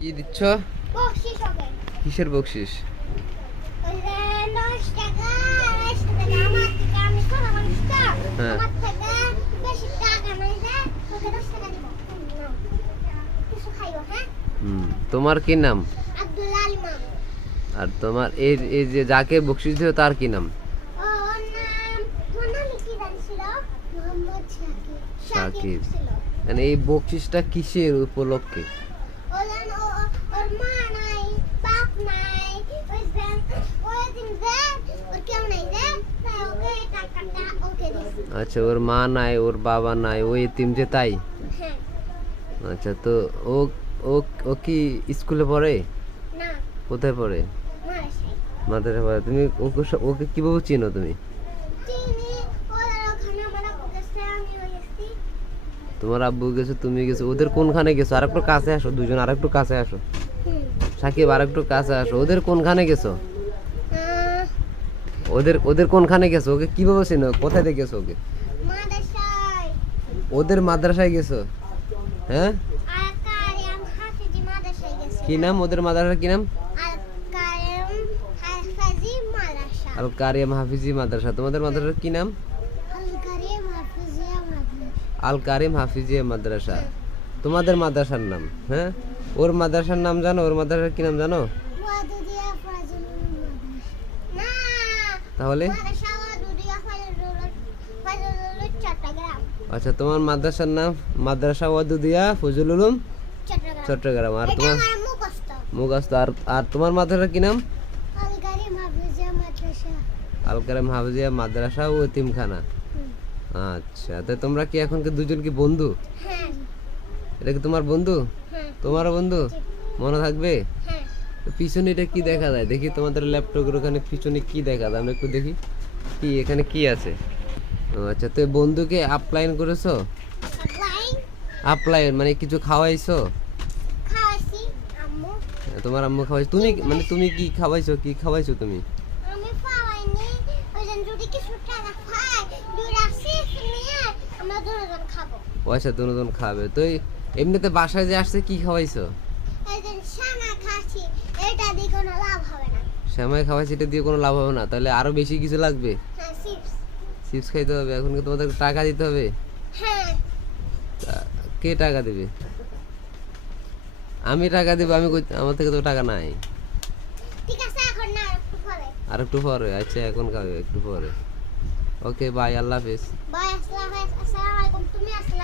কি দিচ্ছ? বকশিস হবে। কিসের বকশিস? ওই যে 10 টাকা 20 টাকা আমার থেকে আমি ছোট মানুষ তো, হ্যাঁ। আমার থেকে বেশি টাকা নাই যে তোকে 10 টাকা দিব। নাও, কিছু খাইও হ্যাঁ। তোমার কি নাম? আব্দুল আলী মামু। আর তোমার এই এই যে যাকে বকশিস দিও তার কি নাম? ওর নাম, তোমার নাম কি জানি ছিল? মোহাম্মদ শাকিব। শাকিব। ছিল। মানে এই বকশিসটা কিসের উপলক্ষে? ওর মা নাই, বাপ নাই, ওই দিন যে ওর কেউ নাই যে, তাই ওকে টাকাটা ওকে দিছি। আচ্ছা, ওর মা নাই, ওর বাবা নাই, ও এতিম যে তাই? হ্যাঁ। আচ্ছা, তো ও ও ও কি স্কুলে পড়ে? না, কোথায় পড়ে? মারাশাই। মাদ্রাসা পড়ে। তুমি ওকে কিভাবে চিনো তুমি? চিনি, ওরা ওখানে আমার আপু গেছে, আমি ওই গেছি। তোমার আব্বু গেছো, তুমি গেছো, ওদের কোনখানে গেছো? আর একটু কাছে আসো, দুজন আর একটু কাছে আসো। হুম। সাকিব, আর একটু কাছে আসো। ওদের কোনখানে গেছো? আহ, ওদের ওদের কোনখানে গেছো? ওকে কিভাবে চিনো? কোথায় দেখেছো ওকে? মাদ্রাসায়। ওদের মাদ্রাসায় গেছো? হ্যাঁ। আর কারিম হাফিজি মাদ্রাসায় গেছে। কি নাম ওদের মাদ্রাসার? কি নাম? আর কারিম হাফিজি মাদ্রাসা। আল কারিয়াম হাফিজি মাদ্রাসা। তোমাদের মাদ্রাসার কি নাম? আল কারিম হাফিজিয়া মাদ্রাসা। আল কারিম হাফিজিয়া মাদ্রাসা। তোমাদের মাদ্রাসার নাম? হ্যাঁ। ওর মাদ্রাসার নাম জানো? ওর মাদ্রাসার কি নাম জানো? ওয়াদুদিয়া ফাজলুল মাদ্রাসা। না, তাহলে মাদ্রাসা ওয়াদুদিয়া ফাজলুল চট্টগ্রাম। আচ্ছা, তোমার মাদ্রাসার নাম মাদ্রাসা ওয়াদুদিয়া ফজলুল উলুম চট্টগ্রাম। চট্টগ্রাম। আর এটা তোমার আমার মুখস্থ। মুখস্থ। আর আর তোমার মাদ্রাসার কি নাম? আল কারিম হাফিজিয়া মাদ্রাসা। আল কারিম হাফিজিয়া মাদ্রাসা ও এতিমখানা। হুম। আচ্ছা, তো তোমরা কি এখন কি দুজন কি বন্ধু? হ্যাঁ। এটা কি তোমার বন্ধু? হ্যাঁ। তোমারও বন্ধু? মনে থাকবে? হ্যাঁ। তো পিছনে এটা কি দেখা যায়? দেখি তোমাদের ল্যাপটপের ওখানে পিছনে কি দেখা যায়, আমরা একটু দেখি। কি এখানে কি আছে? ও আচ্ছা, তো এই বন্ধুকে আপ্যায়ন করেছো? লাইন আপ্যায়ন মানে কিছু খাওয়াইছো? খাওয়াইছি আম্মু। তোমার আম্মু খাওয়াইছো? তুমি মানে তুমি কি খাওয়াইছো? কি খাওয়াইছো তুমি? আমি খাওয়াইনি, ওই জন্য যদি কিছু টাকা পাই দুইটা চিপস নিয়ে আমরা দুজন খাবো। পয়সা দুজন খাবে তো? এমনিতে বাসায় যে আসছে কি খাওয়াইছো? এই যে সানা খাচ্ছি, এটা দিয়ে কোনো লাভ হবে না। শ্যামাই খাওয়াইছে, এটা দিয়ে কোনো লাভ হবে না, তাহলে আরো বেশি কিছু লাগবে। হ্যাঁ, চিপস। চিপস খাইতে হবে। এখন কি তোমাদের টাকা দিতে হবে? হ্যাঁ। কে টাকা দেবে? আমি টাকা দেবো? আমার থেকে তো টাকা নাই। ঠিক আছে, এখন না, একটু পরে। আর একটু পরে? আচ্ছা, এখন খাবে একটু পরে। ওকে, বাই, আল্লাহ হাফেজ। বাই, আসসালামু আলাইকুম। তুমি আসলে